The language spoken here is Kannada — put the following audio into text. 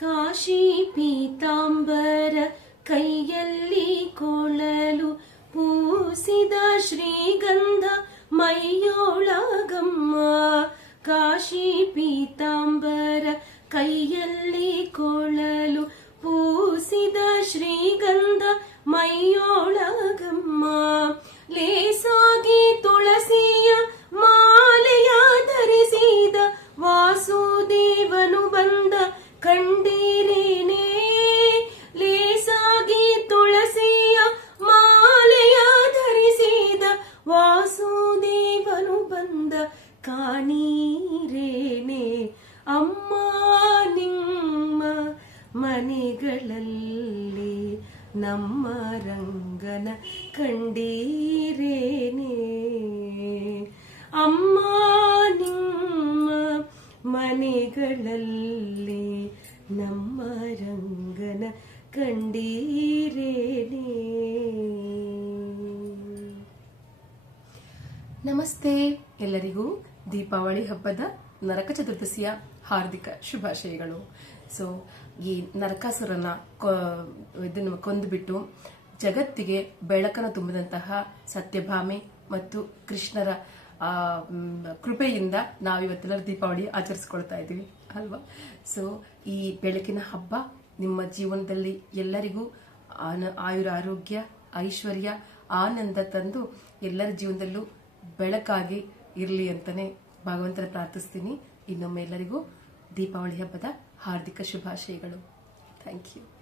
ಕಾಶಿ ಪೀತಾಂಬರ ಕೈಯಲ್ಲಿ ಕೊಳಲು ಪೂಸಿದ ಶ್ರೀಗಂಧ ಮೈಯೊಳಗಮ್ಮ. ಕಾಶಿ ಪೀತಾಂಬರ ಕೈಯಲ್ಲಿ ಕೊಳಲು ಪೂಸಿದ ಶ್ರೀಗಂಧ ಮೈಯೊಳಗಮ್ಮ. ಲೇಸಾಗಿ ತುಳಸಿಯ ಮಾಲೆಯ ಧರಿಸಿದ ವಾಸುದೇವನು ಬಂದ ಕಂಡೀರೇನೆ. ಲೇಸಾಗಿ ತುಳಸಿಯ ಮಾಲೆಯ ಧರಿಸಿದ ವಾಸುದೇವನು ಬಂದ ಕಾಣೀರೇನೆ. ಅಮ್ಮ ನಿಮ್ಮ ಮನೆಗಳಲ್ಲಿ ನಮ್ಮ ರಂಗನ ಕಂಡೀರೇನೆ. ಅಮ್ಮ ನಿಮ್ಮ ಮನೆಗಳಲ್ಲಿ ನಮ್ಮ ರಂಗನ ಕಂಡೀರೇನೆ. ನಮಸ್ತೆ ಎಲ್ಲರಿಗೂ. ದೀಪಾವಳಿ ಹಬ್ಬದ ನರಕ ಚತುರ್ದಶಿಯ ಹಾರ್ದಿಕ ಶುಭಾಶಯಗಳು. ಸೊ ಈ ನರಕಾಸುರನ ಇದನ್ನು ಕೊಂದುಬಿಟ್ಟು ಜಗತ್ತಿಗೆ ಬೆಳಕನ್ನು ತುಂಬಿದಂತಹ ಸತ್ಯಭಾಮೆ ಮತ್ತು ಕೃಷ್ಣರ ಕೃಪೆಯಿಂದ ನಾವಿವತ್ತೆಲ್ಲರೂ ದೀಪಾವಳಿ ಆಚರಿಸ್ಕೊಳ್ತಾ ಇದ್ದೀವಿ ಅಲ್ವಾ. ಸೊ ಈ ಬೆಳಕಿನ ಹಬ್ಬ ನಿಮ್ಮ ಜೀವನದಲ್ಲಿ ಎಲ್ಲರಿಗೂ ಆಯುರ, ಆರೋಗ್ಯ, ಐಶ್ವರ್ಯ, ಆನಂದ ತಂದು ಎಲ್ಲರ ಜೀವನದಲ್ಲೂ ಬೆಳಕಾಗಿ ಇರಲಿ ಅಂತಾನೆ ಭಗವಂತನ ಪ್ರಾರ್ಥಿಸ್ತೀನಿ. ಇನ್ನೊಮ್ಮೆ ಎಲ್ಲರಿಗೂ ದೀಪಾವಳಿ ಹಬ್ಬದ ಹಾರ್ದಿಕ ಶುಭಾಶಯಗಳು. Thank you.